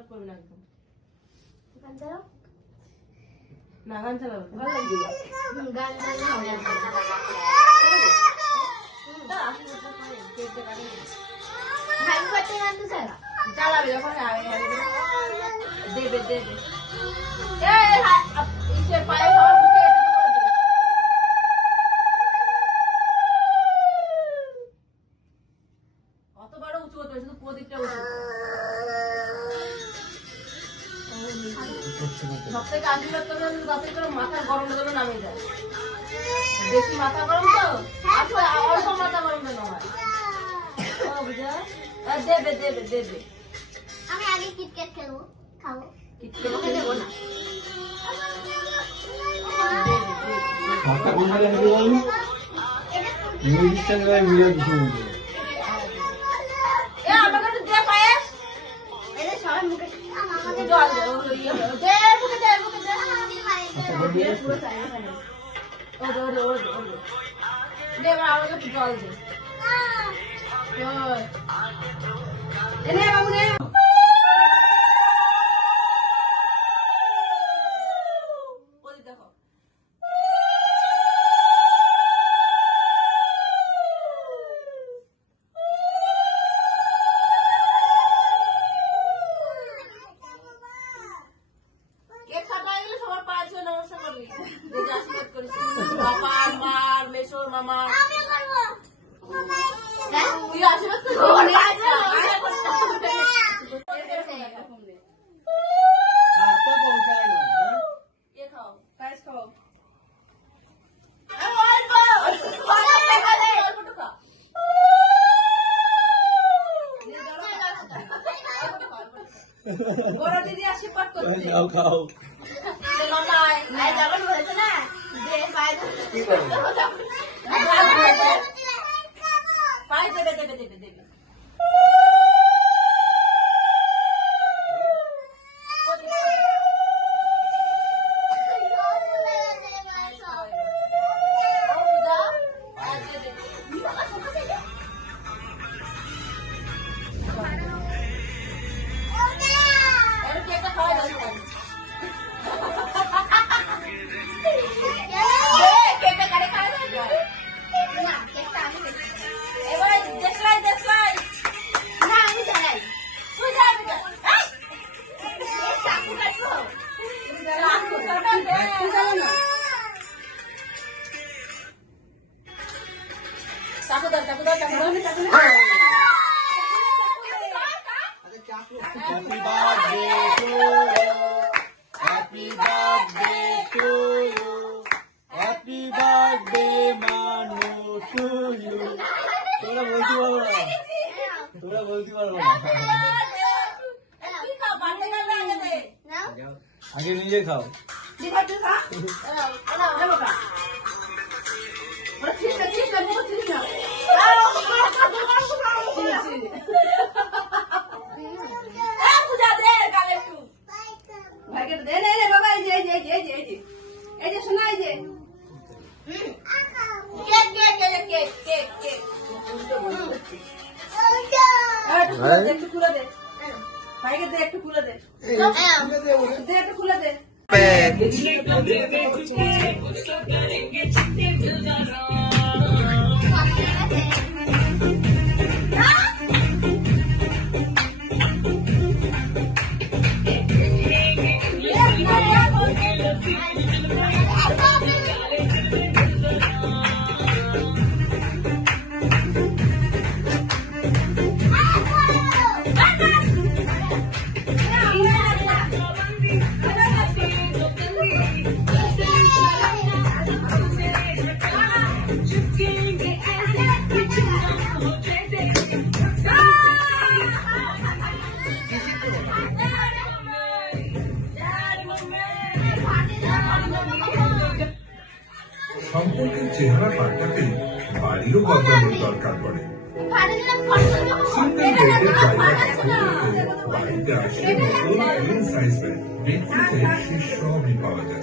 নাটক করবি না একদম। গান চালাও না গান চালাবো ভালো লাগবে গান চালাও হ্যাপি বার্থডে গান তো চালা চালাবে যখন দেবে দেবে ইসে পায়ে খাওয়ার মুখে অত বড় উঁচু হতে শুধু প্রদীপটা উঁচু সব থেকে আশীর্বাদ করবে যাতে করে মাথা গরম যেন নামে যায় বেশি মাথা গরম তো আসলে অল্প মাথা গরম যেন হয় ও বুঝা দেবে দেবে দেবে আমি আগে কিটক্যাট খেলবো খাবো কিটক্যাট দেবো না মাথা কোন জায়গায় নিয়ে যাবি মিউজিকটা গায়ে মিলে দিতে হবে এ আমাকে তো দে পায়ে এদের সবাই মুখে আমাকে জল দে দে মুখে দে মুখে দে আচ্ছা বন্ধু পুরো চাই না ও দে দে আমাকে একটু জল দে এনে বাবু নে বলি দেখো কেক কাটা গেলে সবার পায়ে ছুঁয়ে নমস্কার করবি দেখে আশীর্বাদ করিস বাবা মার মেসোর মামা আমি করব তুই আশীর্বাদ করবি হাতটা পৌঁছায় না কে খাও পায়েস খাও বড় দিদি আশীর্বাদ করছে খাও খাও যখন বলেছে না যে পায়ে কি করবে পায়ে দেবে দেবে দেবে দেবে কেকটা খাওয়া যাবে কেকটা কারে খাওয়া যাবে না কেকটা আমি খেতে এবারে দেশলাই দেশলাই না আমি চালাই তুই যাবি না চাকু কাটবো চাকু কাটা দে তুই যাবি না চাকু দাও চাকু দাও চাকু দাও চাকু দাও happy birthday to you happy birthday to you happy birthday Manu to you তোরা বলতে পারবো না কি খাও বার্থডে কার্ড আগে দে নাও আগে নিজে খাও দিবা তুই খা এলা বাবা ওরা ঠিক আছে মুখ ঠিক না পূজা দে গালে একটু ভাইকে দে নে নে বাবা এই যে এই যে শোনা এই যে cake cake cake cake cake cake একটু খুলে দে ভাইকে দে একটু খুলে দে দে একটু খুলে দে সম্পর্কের চেহারা পাল্টাতে বাড়িও বদলানোর দরকার পড়ে। সিঙ্গেল বেডের জায়গা দখল করতে বাড়িতে আসে নতুন কুইন সাইজ বেড। বেডরুমে সে সবই পাওয়া যায়।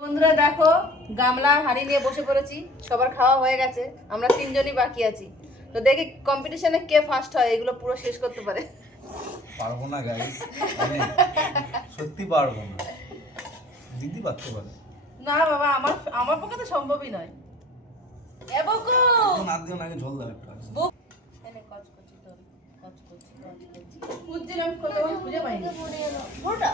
বন্ধুরা দেখো গামলা হাঁড়ি নিয়ে বসে পড়েছি, সবার খাওয়া হয়ে গেছে, আমরা তিনজনই বাকি আছি। তো দেখি কম্পিটিশনে কে ফার্স্ট হয়, এগুলো পুরো শেষ করতে পারে। পারবো না গাইস, সত্যি পারবো না। দিদি পারতে পারে না বাবা, আমার আমার পক্ষে তো সম্ভবই নয়। এ বকু না, দিও না, আগে জল দাও একটা। এনে কাজ করছি তো, কাজ করছি। বুঝছিলাম কতক্ষণ খুঁজে পাইনি। পুরোটা?